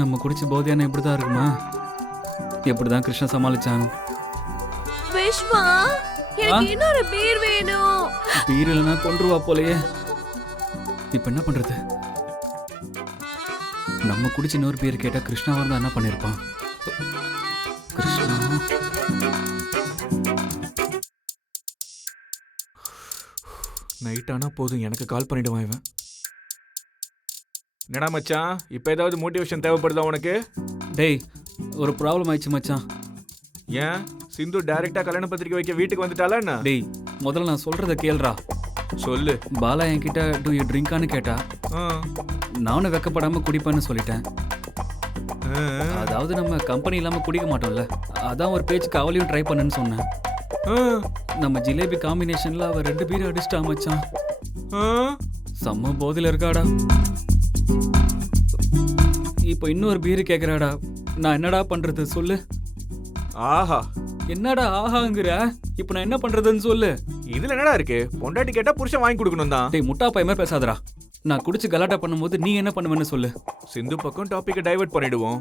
நம்ம குடிச்ச போதையான எப்படிதான் இருக்குமா? எப்படிதான் கிருஷ்ண சமாளிச்சானு. விஷ்வா, எனக்கு இன்னொரு பீர் வேணும். பீர் இல்லைன்னா கொன்றுவா போலயே. இப்ப என்ன பண்றது? நம்ம குடிச்சு இன்னொரு பீர் கேட்டா கிருஷ்ணாவா இருந்தா என்ன பண்ணிருப்பான்? கிருஷ்ணா நைட் ஆனா போதும் எனக்கு கால் பண்ணிடுவான் இவன். என்னடா மச்சான், இப்போ ஏதாவது மோட்டிவேஷன் தேவைப்படுதா உனக்கு? டேய், ஒரு ப்ராப்ளம் ஆயிடுச்சு மச்சான். ஏன் சிந்து டைரக்டா கல்யாண பத்திரிக்கை வைக்க வீட்டுக்கு வந்துட்டாளா என்ன? டேய், முதல்ல நான் சொல்றத கேளுடா. சொல்லு. பாலா என்கிட்ட டு யூ ட்ரிங்கான்னு கேட்டா. நானும் வெக்கப்படாம குடிப்பேன்னு சொல்லிட்டேன். அதாவது நம்ம கம்பெனி இல்லாம குடிக்க மாட்டோம்ல, அதான் ஒரு பேச்சுக்கு அவளையும் ட்ரை பண்ணுன்னு சொன்னேன். நம்ம ஜிலேபி காம்பினேஷன்ல அவ 2 பீர் அடிச்சிட்டா மச்சான். செம்ம போதையில இருக்காடா. இப்போ இன்னொரு பீர் கேக்குறாடா. நான் என்னடா பண்றது சொல்லு? ஆஹா, என்னடா ஆஹாங்கிற? இப்போ நான் என்ன பண்றதுன்னு சொல்லு. இதுல என்னடா இருக்கு? பொண்டாட்டி கேட்டா புருஷன் வாங்கி கொடுக்கணும் தான். டேய், முட்டா பையமா பேசாதடா. நான் குடிச்சு கலாட்டா பண்ணும்போது நீ என்ன பண்ணுவேன்னு சொல்லு. சிந்து பக்கம் டாபிக்கை டைவர்ட் பண்ணிடுவோம்.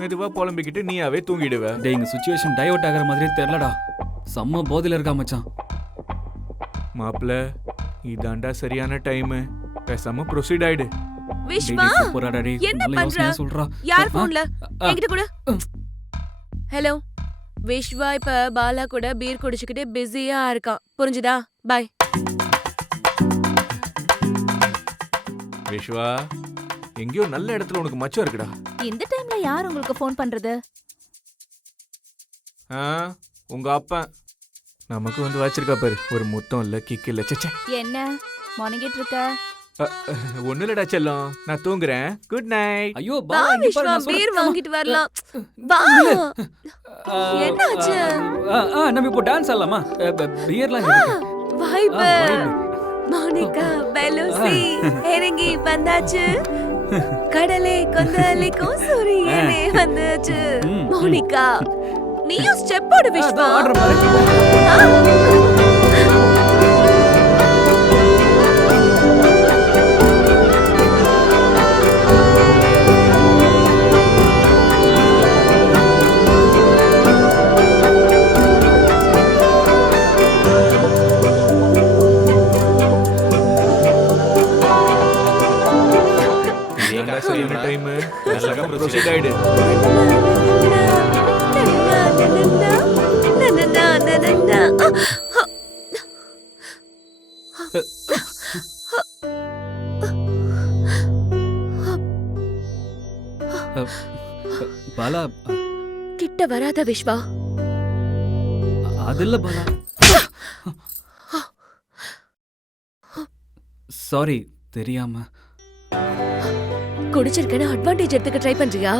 மெதுவா புலம்பிக்கிட்டு நீயாவே தூங்கிடுவ. டேய், இங்க சிச்சுவேஷன் டைவர்ட் ஆகிற மாதிரியே தெரியலடா. செம்ம போதையில இருக்கா மச்சான். மாப்பிள்ள, இதாண்டா சரியான டைம். பேசாம ப்ரொசீட் ஆயிடு. விஷ்வா, என்ன பண்ற? சொல்றா. யார் போன்ல? என்கிட்ட கூட. ஹலோ விஷ்வா, இப்ப பாலா கூட பீர் குடிச்சுக்கிட்டு பிஸியா இருக்கான். புரிஞ்சுதா? பை. விஷ்வா, எங்கேயோ நல்ல இடத்துல உனக்கு மச்சம் இருக்குடா. இந்த டைம்ல யார் உங்களுக்கு ஃபோன் பண்றது? உங்க அப்பா நமக்கு வந்து வச்சிருக்கா பாரு. ஒரு முத்தம் இல்ல, கிக் இல்ல. சச்சே, என்ன முணங்கிட்டு இருக்க? ஒண்ணு இல்லடா செல்லம், நான் தூங்குறேன். Good night. ஐயோ வா பாலா, இங்க விஷ்வா, பாரு, நான் பீர் சொல்றேன். வாங்கிட்டு வரலாம். வா. என்னாச்சு? நம்ம இப்போ டான்ஸ் ஆடலாமா? பீர்லாம் இருக்கு. வைப். vibe. மோனிகா பெலுசி இறங்கி வந்தாச்சு. கடலே கொந்தளிக்கும் சூரியனே வந்தாச்சு. மோனிகா, நீயும் ஸ்டெப் போடு விஷ்வா. ஆர்டர் பாரு. சரியான டைம். நல்லா ப்ரொசீட் ஆயிடு. பாலா, கிட்ட வராத விஷ்வா. அது இல்ல பாலா. சாரி, தெரியாம. குடிச்சிருக்கேன்னு அட்வான்டேஜ் எடுத்துக்க ட்ரை பண்றியா?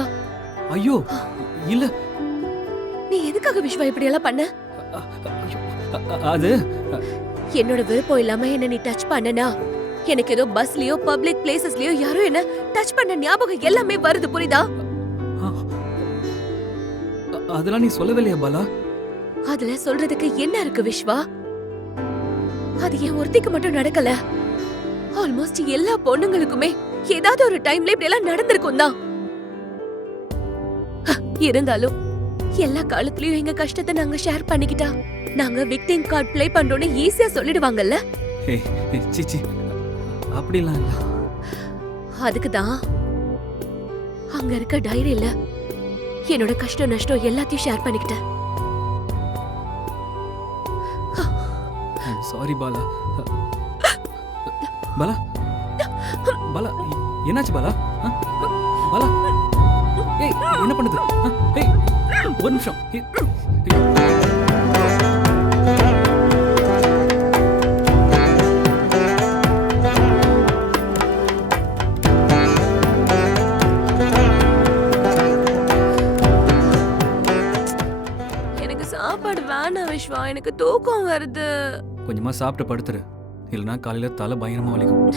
ஐயோ இல்ல. நீ எதுக்காக விஷ்வா இப்படி எல்லாம் பண்ண? அது என்னோட விருப்பம் இல்லாம என்ன நீ டச் பண்ணனா, எனக்கு ஏதோ பஸ்லயோ பப்ளிக் பிளேசஸ்லயோ யாரோ என்ன டச் பண்ண ஞாபகம் எல்லாமே வருது. புரியுதா? அதெல்லாம் நீ சொல்லவே இல்லையா பாலா? அதுல சொல்றதுக்கு என்ன இருக்கு விஷ்வா? அது என் ஒருத்திக்கு மட்டும் நடக்கல. ஆல்மோஸ்ட் எல்லா பொண்ணுங்களுக்குமே ஏதாவது ஒரு டைம்ல இப்படி எல்லாம் நடந்திருக்கும் தான். இருந்தாலும் எல்லா காலத்துலயும் எங்க கஷ்டத்தை நாங்க ஷேர் பண்ணிக்கிட்டா நாங்க விக்டிம் கார்டு ப்ளே பண்றோம்னு ஈஸியா சொல்லிடுவாங்கல்ல. சிச்சி, அப்படிலாம் இல்ல. அதுக்குதான் அங்க இருக்க டைரியில என்னோட கஷ்டம் நஷ்டம் எல்லாத்தையும் ஷேர் பண்ணிக்கிட்டேன். சாரி பாலா. பாலா, பாலா, என்னாச்சு பாலா? பாலா, ஏய், என்ன பண்ணுது? ஏய், ஒரு நிமிஷம். எனக்கு சாப்பாடு வேணாம் விஷ்வா, எனக்கு தூக்கம் வருது. கொஞ்சமா சாப்பிட்டு படுத்துரு, இல்லைன்னா காலையில தலை பயங்கரமா வலிக்கும்.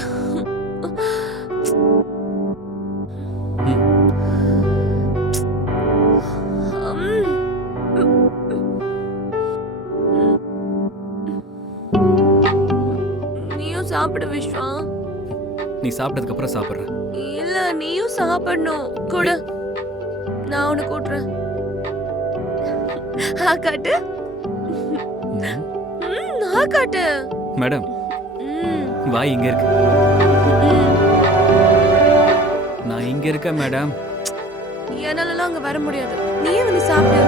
நீயும் சாப்பிடு விஷ்வா. நீ சாப்பிட்டதுக்கு அப்புறம் சாப்பிடுற. இல்ல இல்ல நீயும் சாப்பிடணும் கூட. நான் உன்னை கூட்டுறேன். காட்டு. காட்டு. மேடம் ம், வாய் இங்க இருக்கு. ம். நான் இங்க இருக்கேன் மேடம். என்னாலலாம் அங்க வர முடியாது. நீயே வந்து சாப்பிடு.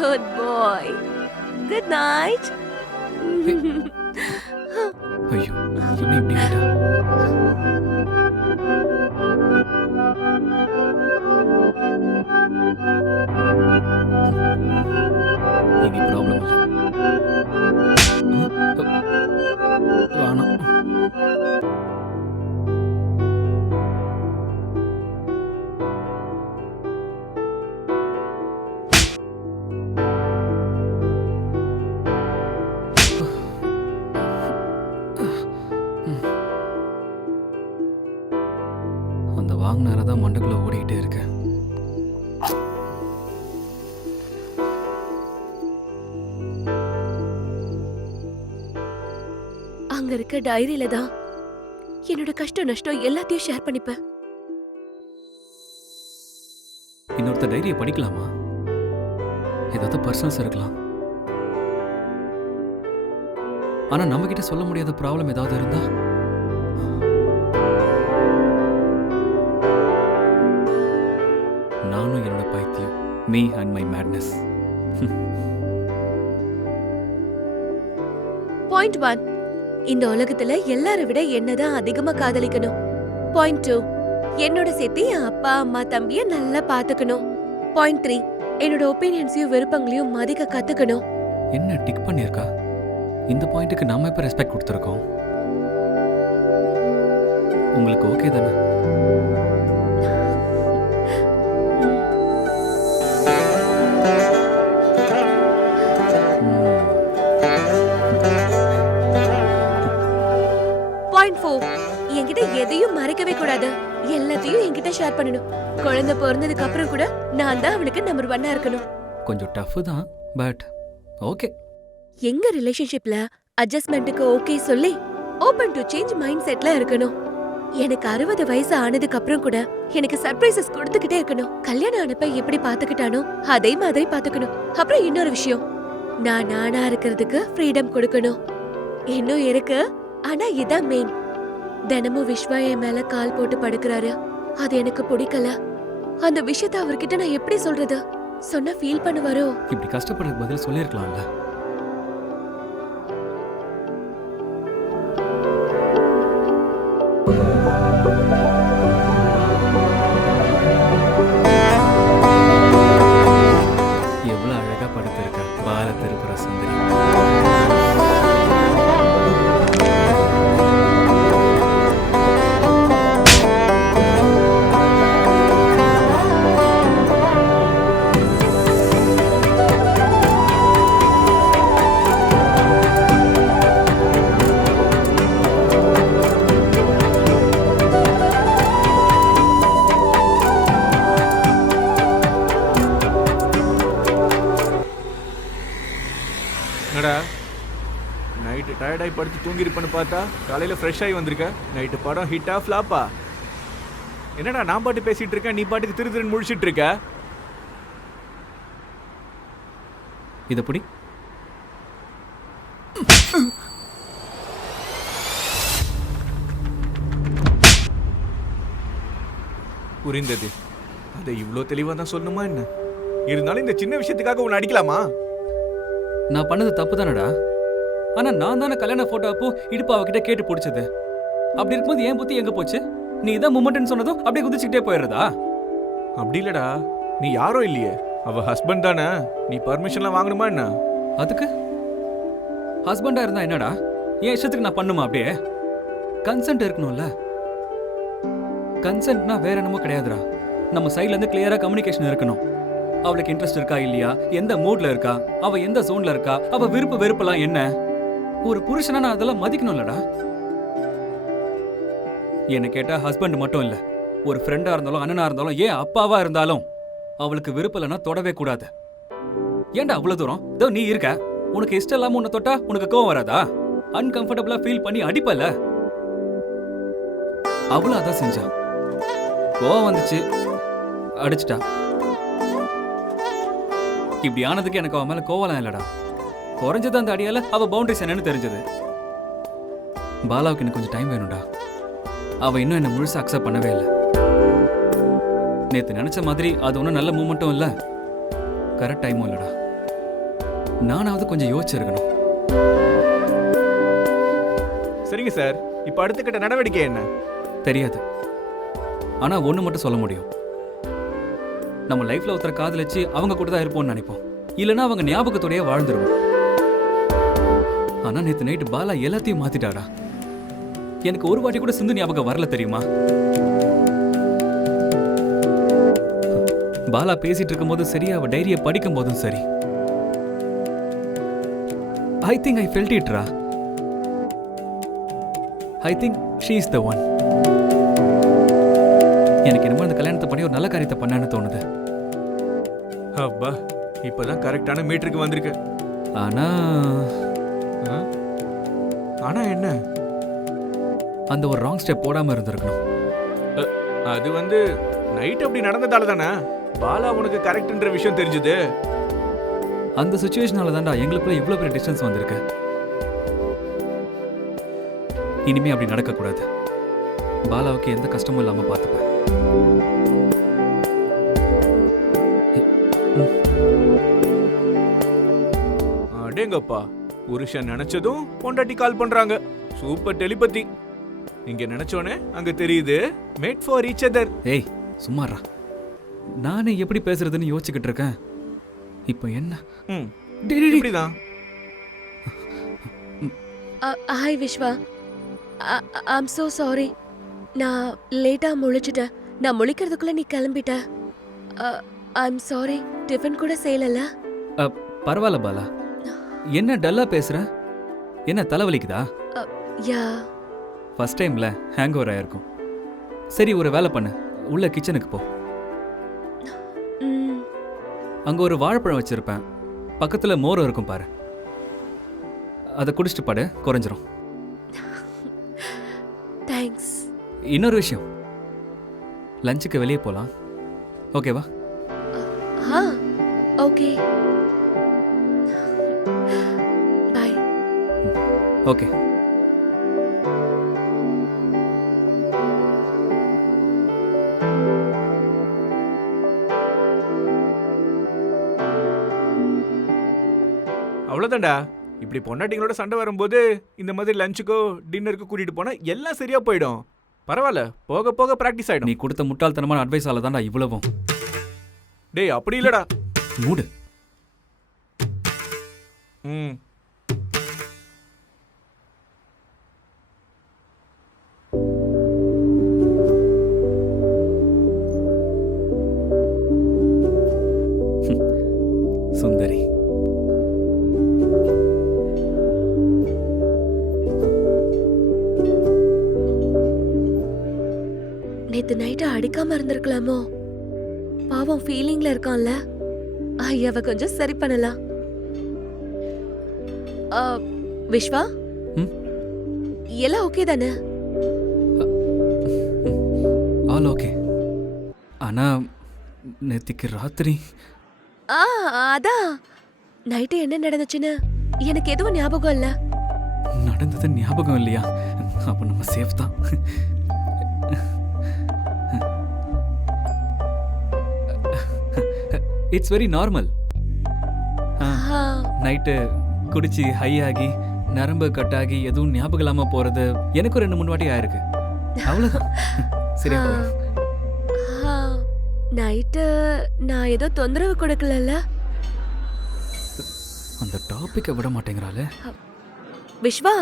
Good boy. Good night. ஐயோ என்ன இப்படி ஆயிட்டா? இனி ப்ராப்ளம் இல்லை. வேணாம். அந்த வாங்கினார தான் மண்டக்குள்ள ஓடிக்கிட்டே இருக்கேன். அங்க இருக்க டைரியில தான் என்னோட கஷ்டம் நஷ்டம் எல்லாத்தையும் ஷேர் பண்ணிப்பேன். இன்னொருத்த டைரியை படிக்கலாமா? ஏதாவது பர்சனல்ஸ் இருக்கலாம். ஆனா நம்ம கிட்ட சொல்ல முடியாத ப்ராப்ளம் ஏதாவது இருந்தா நானும் என்னோட பைத்தியம். Me and my madness. Point 1, இந்த உலகத்துல எல்லாரை விட என்னதான் அதிகமா காதலிக்கணும். பாயிண்ட் 2, என்னோட சேர்த்து என் அப்பா அம்மா தம்பிய நல்லா பாத்துக்கணும். பாயிண்ட் 3, என்னோட ஒப்பீனியன்ஸையும் விருப்பங்களையும் மதிக்க கத்துக்கணும். என்ன டிக் பண்ணியிருக்கா? இந்த பாயிண்ட்டுக்கு நாம இப்ப ரெஸ்பெக்ட் கொடுத்துருக்கோம். உங்களுக்கு ஓகே தானே? பாயிண்ட் 4, என்கிட்ட எதையும் மறைக்கவே கூடாது. எல்லாத்தையும் என்கிட்ட ஷேர் பண்ணணும். குழந்தை பிறந்ததுக்கு அப்புறம் கூட நான் தான் அவனுக்கு நம்பர் 1 இருக்கணும். கொஞ்சம் டஃப் தான், பட் ஓகே. எங்க ரிலேஷன்ஷிப்ல அட்ஜஸ்ட்மெண்ட்டுக்கு ஓகே சொல்லி ஓபன் டு சேஞ்ச் மைண்ட் செட்ல இருக்கணும். எனக்கு 60 வயசு ஆனதுக்கு அப்புறம் கூட எனக்கு சர்ப்ரைசஸ் கொடுத்துக்கிட்டே இருக்கணும். கல்யாணம் ஆனப்ப எப்படி பாத்துக்கிட்டானோ அதே மாதிரி பாத்துக்கணும். அப்புறம் இன்னொரு விஷயம், நான் நானா இருக்கிறதுக்கு ஃப்ரீடம் கொடுக்கணும். இன்னும் இருக்கு, ஆனா இதான் மெயின். தினமும் விஸ்வா என் மேல கால் போட்டு படுக்கிறாரு. அது எனக்கு பிடிக்கல. அந்த விஷயத்த அவர்கிட்ட நான் எப்படி சொல்றது? சொன்னா ஃபீல் பண்ணுவாரோ? இப்படி கஷ்டப்படுறதுக்கு பதில் சொல்லியிருக்கலாம்ல. எவ்வளவு அழகா படுத்திருக்க பால திருப்புற சுந்தரி. என்னடா நைட்டு டயர்டாகி படுத்து தூங்கிருப்பேன்னு பார்த்தா காலையில் ஃப்ரெஷ் ஆகி வந்திருக்க. நைட்டு படம் ஹிட்டா ஃப்ளாப்பா? என்னடா நான் பாட்டு பேசிட்டு இருக்கேன், நீ பாட்டுக்கு திரு திருன்னு முழிச்சிட்டு இருக்க. இத புடி. புரிந்தது. அதை இவ்வளோ தெளிவாக தான் சொல்லணுமா என்ன? இருந்தாலும் இந்த சின்ன விஷயத்துக்காக உன்னை அடிக்கலாமா? நான் பண்ணது தப்பு தானடா. ஆனா நான் தானே கல்யாண போட்டோ அப்போ இடுப்பு அவகிட்ட கேட்டு பிடிச்சது. அப்படி இருக்கும்போது ஏன் புத்தி எங்க போச்சு? நீ இதான் மூமெண்ட்னு சொன்னதும் அப்படியே குதிச்சுக்கிட்டே போயிடுறதா? அப்படி இல்லடா, நீ யாரோ இல்லையே, அவ ஹஸ்பண்ட் தானே. நீ பர்மிஷன்லாம் வாங்கணுமா என்ன? அதுக்கு ஹஸ்பண்டா இருந்தா என்னடா? என் இஷ்டத்துக்கு நான் பண்ணுமா? அப்படியே கன்சென்ட் இருக்கணும்ல. கன்சென்ட்னா வேற என்னமோ கிடையாதுடா. நம்ம சைட்ல இருந்து கிளியரா கம்யூனிகேஷன் இருக்கணும். அவளுக்கு இன்ட்ரெஸ்ட் இருக்கா இல்லையா, எந்த மூட்ல இருக்கா, அவ எந்த ஜோன்ல இருக்கா, அவ விருப்பு வெறுப்பெல்லாம் என்ன, ஒரு புருஷனா நான் அதெல்லாம் மதிக்கணும்லடா. என்ன கேட்டா ஹஸ்பண்ட் மட்டும் இல்ல, ஒரு ஃப்ரெண்டா இருந்தாலும் அண்ணனா இருந்தாலும் ஏன் அப்பாவா இருந்தாலும் அவளுக்கு விருப்பம் இல்லைன்னா தொடவே கூடாது. ஏன்டா அவ்வளவு தூரம்? இதோ நீ இருக்க, உனக்கு இஷ்டம் இல்லாம உன்னை தொட்டா உனக்கு கோவம் வராதா? அன்கம்ஃபர்டபுளா ஃபீல் பண்ணி அடிப்பல. அவளும் அதான் செஞ்சா. கோவம் வந்துச்சு, அடிச்சிட்டா. இப்படி ஆனதுக்கு எனக்கு அவன் மேல கோவலாம் இல்லடா. குறைஞ்சது அந்த அடியால அவ பவுண்டரிஸ் என்னன்னு தெரிஞ்சது. பாலாவுக்கு எனக்கு கொஞ்சம் டைம் வேணும்டா. அவ இன்னும் என்ன முழுசா அக்செப்ட் பண்ணவே இல்லை. நேத்து நினைச்ச மாதிரி அது ஒன்றும் நல்ல மூமெண்ட்டும் இல்லை, கரெக்ட் டைமும் இல்லடா. நானாவது கொஞ்சம் யோசிச்சிருக்கணும். சரிங்க சார், இப்போ அடுத்த கட்ட நடவடிக்கை என்ன? தெரியாது, ஆனா ஒண்ணு மட்டும் சொல்ல முடியும். நம்ம லைஃப்ல ஒருத்தர காதலிச்சு அவங்க கூட தான் இருப்போம்னு நினைப்போம், இல்லைன்னா அவங்க ஞாபகத்தோடய வாழ்ந்துருவோம். ஆனா நேத்து நைட்டு பாலா எல்லாத்தையும் மாத்திட்டாடா. எனக்கு ஒரு வாட்டி கூட சிந்து ஞாபகம் வரல தெரியுமா? பாலா பேசிட்டு இருக்கும் போதும் சரி, அவ டைரியை படிக்கும் போதும் சரி, I think I felt it ரா. I think she is the one. எனக்கு என்னமோ இந்த கல்யாணத்தை பண்ணி ஒரு நல்ல காரியத்தை பண்ணான்னு தோணுது. அப்பா, இப்பதான் கரெக்டான மீட்டருக்கு வந்திருக்கு. ஆனா ஆனா என்ன? அந்த ஒரு ராங் ஸ்டெப் போடாம இருந்திருக்கணும். அது வந்து நைட் அப்படி நடந்ததால தானே பாலா உனக்கு கரெக்ட்ன்ற விஷயம் தெரிஞ்சது. அந்த சுச்சுவேஷனால தான்டா எங்களுக்குள்ள இவ்வளவு பெரிய டிஸ்டன்ஸ் வந்திருக்கு. இனிமே அப்படி நடக்கக்கூடாது. பாலாவுக்கு எந்த கஷ்டமும் இல்லாம பார்த்துப்பேன். அடேங்கப்பா, புருஷன் நினைச்சதும் பொண்டாட்டி கால் பண்றாங்க. Super telepathy. இங்க நினைச்சோனே அங்க தெரியுது. Made for each other. ஏய் சும்மாறா, நானே எப்படி பேசுறதுன்னு யோசிச்சுக்கிட்டு இருக்கேன். இப்போ என்ன? இப்படிதான். Hi Vishwa, I'm so sorry. நான் லேட்டா முழிச்சிட்டேன். நான் முழிக்கிறதுக்குள்ள நீ கிளம்பிட்ட. I'm sorry. டிஃபன் கூட செய்யலல. பரவாயில்ல பாலா, என்ன டல்லா பேசுற? என்ன தலைவலிக்குதா? யா, ஃபர்ஸ்ட் டைம்ல ஹேங் ஓவர் ஆயிருக்கும். சரி, ஒரு வேலை பண்ணு, உள்ள கிச்சனுக்கு போ. அங்க ஒரு வாழைப்பழம் வச்சிருப்பேன், பக்கத்துல மோரும் இருக்கும் பாரு. அதை குடிச்சிட்டு பாடு, குறைஞ்சிரும். தேங்க்ஸ். இன்னொரு விஷயம், லஞ்சுக்கு வெளியே போலாம், ஓகேவா? Okay, bye. ஓகே. அவ்வளவுதான்டா. இப்படி பொண்டாட்டிங்களோட சண்டை வரும்போது இந்த மாதிரி லஞ்சுக்கோ டின்னருக்கு கூட்டிட்டு போனா எல்லாம் சரியா போயிடும். பரவாயில்ல, போக போக பிராக்டிஸ் ஆயிடும். நீ கொடுத்த முட்டாள்தனமான அட்வைஸால தான்டா இவ்வளவும். டேய், அப்படி இல்லடா. மூடு. சுந்தரி. நேத்து நைட்டு அடிக்காம இருந்திருக்கலாமோ? பாவம் ஃபீலிங்ல இருக்கான்ல. ஐயாவ கொஞ்சம் சரி பண்ணலாம். விஸ்வா, எல்லாம் ஓகே தானே? All okay. ஆனா நேத்திக்கு ராத்திரி அதான் நைட்டு என்ன நடந்துச்சுன்னு எனக்கு எதுவும் ஞாபகம் இல்ல. நடந்தது ஞாபகம் இல்லையா? அப்ப நம்ம சேஃப் தான். It's very normal. நைட்டு குடிச்சு ஹை ஆகி நரம்பு கட்டாகி எதுவும் ஞாபகம் இல்லாம போறது எனக்கு 2-3 வாட்டி ஆயிருக்கு. அவ்வளவுதான். சரியா? நைட்டு நான் ஏதோ தொந்தரவு கொடுக்கலல்ல? அந்த டாபிக்கை விட மாட்டேங்கிறாளே. விஸ்வா,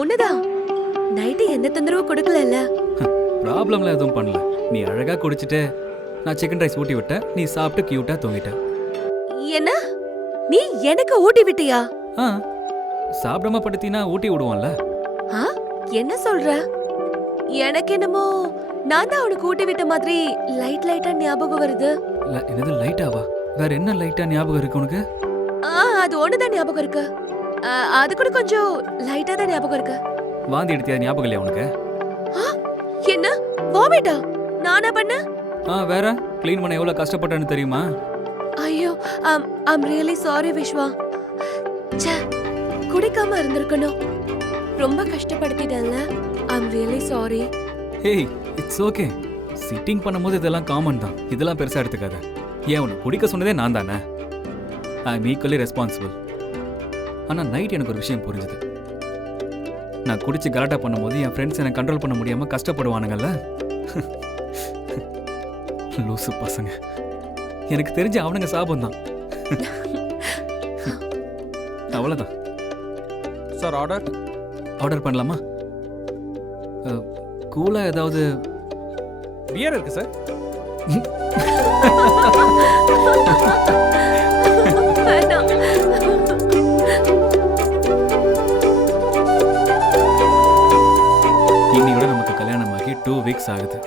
உன்னதான் நைட்டு எந்த தொந்தரவு கொடுக்கலல்ல? ப்ராப்ளம்லாம் எதுவும் பண்ணல. நீ அழகா குடிச்சிட்டு நான் சிக்கன் ரைஸ் ஊட்டி விட்ட, நீ சாப்பிட்டு கியூட்டா தூங்கிட்ட. என்ன? நீ எனக்கு ஊட்டி விட்டியா? சாப்பிடாம படுத்தினா ஊட்டி விடுவோம்ல. என்ன சொல்ற? எனக்கு என்னமோ நான் தான் அவனை கூட்டி விட்ட மாதிரி லைட்டா ஞாபகம் வருது. என்னது லைட்டாவா? வேற என்ன லைட்டா ஞாபகம் இருக்கு உனக்கு? அது ஒண்ணுதான் ஞாபகம் இருக்கு. அது கூட கொஞ்சம் லைட்டா தான் ஞாபகம் இருக்கு. வாந்தி எடுத்தியா ஞாபகம் இல்லையா உனக்கு? என்ன வாமிட்டா? நானா பண்ண? வேற க்ளீன் பண்ண எவ்வளவு கஷ்டப்பட்டேன்னு தெரியுமா? ஐயோ, ஐம் ரியலி சாரி விஸ்வா. ச்சே, குடிக்காம இருந்திருக்கணும். ரொம்ப கஷ்டப்படுத்திட்டேன்ல. I'm really sorry. Hey, it's okay. Sitting பண்ணும்போது இதெல்லாம் காமன் தான். இதெல்லாம் பெருசா எடுத்துக்காத. ஏன் உன்னை குடிக்க சொன்னதே நான் தானே. I am equally responsible. ஆனா நைட் எனக்கு ஒரு விஷயம் புரிஞ்சுது. நான் குடிச்சு கலாட்டா பண்ணும்போது என் ஃப்ரெண்ட்ஸ் என்னை கண்ட்ரோல் பண்ண முடியாம கஷ்டப்படுவானுங்கல்ல. லூசு பசங்க. எனக்கு தெரிஞ்ச அவனுங்க சாபம் தான். அவ்வளோதான். சார் ஆர்டர் ஆர்டர் பண்ணலாமா? கூலா ஏதாவது? பியர் இருக்கு சார். வேண்டாம். இன்னையோட நமக்கு கல்யாணமாகி 2 weeks ஆகுது.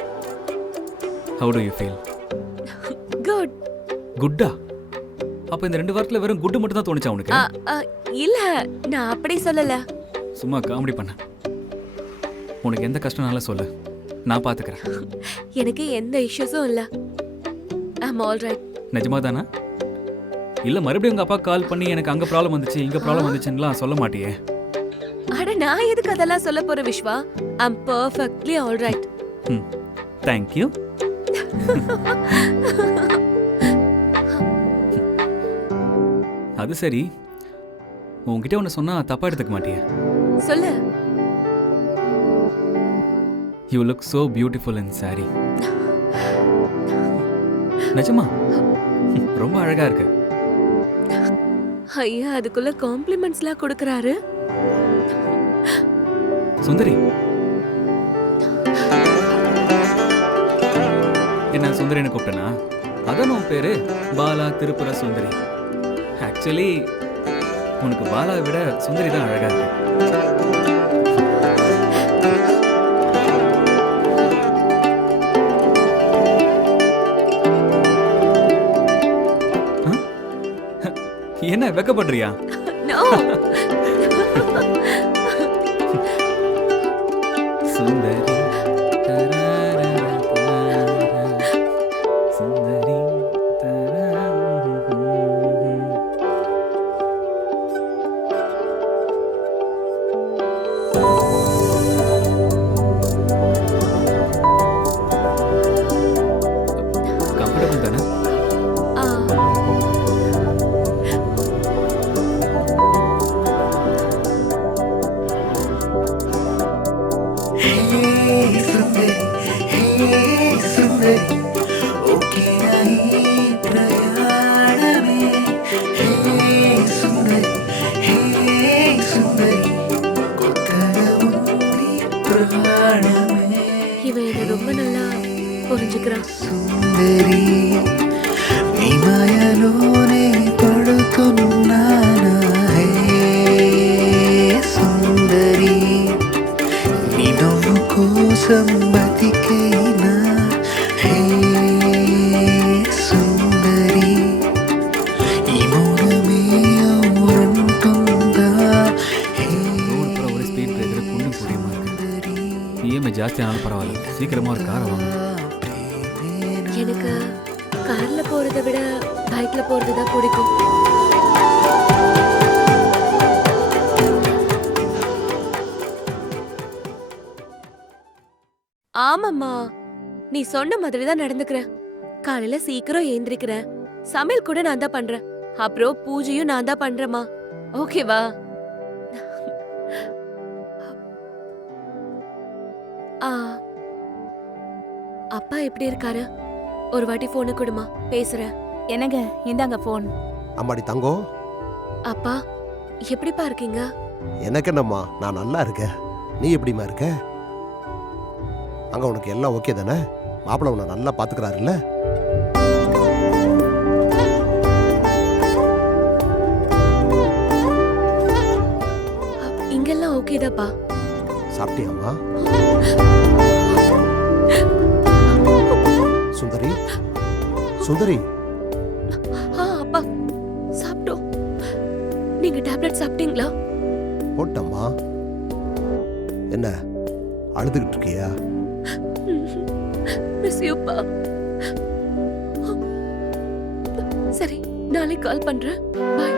How do you feel? Good. குட்டா? அப்ப இந்த 2 வாரத்துல வெறும் குட் மட்டும் தான் தோணுச்சா உனக்கு? இல்ல, நான் அப்படி சொல்லல. சும்மா காமெடி பண்ண. உனக்கு எந்த கஷ்டம்னாலும் சொல்லு, நான் பாத்துக்கிறேன். எனக்கு எந்த இஷ்யூஸும் இல்ல. I'm all right. நிஜமா தானா? இல்ல மறுபடியும் உங்க அப்பா கால் பண்ணி எனக்கு அங்க ப்ராப்ளம் வந்துச்சு இங்க ப்ராப்ளம் வந்துச்சுன்னுலாம் சொல்ல மாட்டியே? அட நான் எதுக்கு அதெல்லாம் சொல்ல போற Vishwa? I'm perfectly all right. Thank you. அது சரி, உன்கிட்ட ஒன்று சொன்னா தப்பா எடுத்துக்க மாட்டியே? சொல்லு. You look so beautiful in saree. நிஜமா ரொம்ப அழகா இருக்கு. ஐயா, அதுக்குள்ள காம்ப்ளிமெண்ட்ஸ்லாம் கொடுக்கறாரு. சுந்தரி. என்ன சுந்தரின்னு கூப்பிட்டனா? அதான் உன் பேரு பாலா திருப்புர சுந்தரி. ஆக்சுவலி உனக்கு பாலாவை விட சுந்தரி தான் அழகா இருக்கு. என்ன வெக்கப்படுறியா? நோ. சுந்தரி சுந்தரி கம்ஃபர்டபுள் தானே? இவன் என்ன ரொம்ப நல்லா புரிஞ்சுக்கிறான். సుందరి నీ మాయలోనే పడుతున్నానా హే సుందరి నీ నవ్వు కోసం బతికైనా హే సుందరి ఈ మౌనమే అవునంటుందా హే ரோடு பூரா ஒரே ஸ்பீட் பிரேக்கர் குண்டும் குடியுமா இருக்கு. இஎம்ஐ ஜாஸ்தி ஆனாலும் பரவாயில்ல, சீக்கிரமா ஒரு காரை வாங்க. எனக்கு கார்ல போறதை விட பைக்ல போறது தான் பிடிக்கும். ஆமாம்மா, நீ சொன்ன மாதிரி தான் நடந்துக்கிறேன். காலையில சீக்கிரம் ஏந்திரிக்கிறேன். சமையல் கூட நான் தான் பண்றேன். அப்புறம் பூஜையும் நான் தான் பண்றேம்மா. ஓகேவா? அப்பா எப்படி இருக்காரு? ஒரு வாட்டி போனு கொடுமா, பேசுறேன். என்னங்க, இந்தாங்க ஃபோன். அம்மாடி தங்கம், அப்பா எப்படிப்பா இருக்கீங்க? எனக்கு என்னம்மா, நான் நல்லா இருக்கேன். நீ எப்படிம்மா இருக்க? அங்க உனக்கு எல்லாம் ஓகே தானே? மாப்பிள்ளை உன்னை நல்லா பாத்துக்கிறாருல்ல? இங்கெல்லாம் ஓகேதாப்பா. சாப்பிட்டியாம்மா? சுந்தரி அப்பா சாப்பிட்டோம். நீங்க டேப்லெட் சாப்பிட்டீங்களா? போட்டம்மா. என்ன அழுதுகிட்டு இருக்கியா? மிஸ் யூப்பா. சரி, நாளைக்கு கால் பண்றேன். பாய்.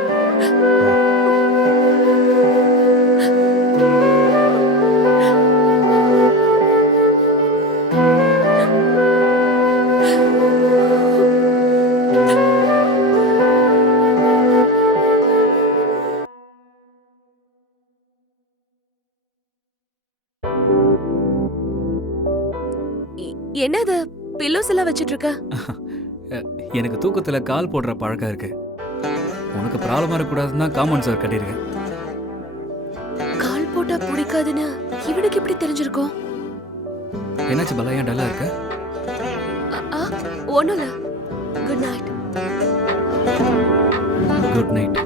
என்னது பில்லோஸ் எல்லாம் வச்சிட்டு இருக்க? எனக்கு தூக்கத்துல கால் போடுற பழக்கம் இருக்கு. உனக்கு ப்ராப்ளமா இருக்கக்கூடாதுன்னு தான் காம்பவுண்ட் சார் கட்டியிருக்கேன். கால் போட்டா பிடிக்காதுன்னு இவனுக்கு எப்படி தெரிஞ்சிருக்கும்? என்னாச்சு பலா, ஏன் டல்லா இருக்க? ஒண்ணும் இல்ல. Good night. Good night.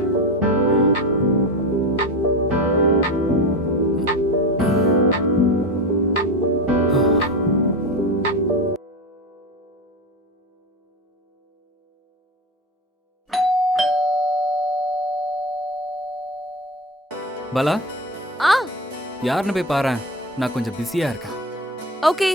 பலா, யாருன்னு போய் பாரேன். நான் கொஞ்சம் பிஸியா இருக்கேன். ஓகே.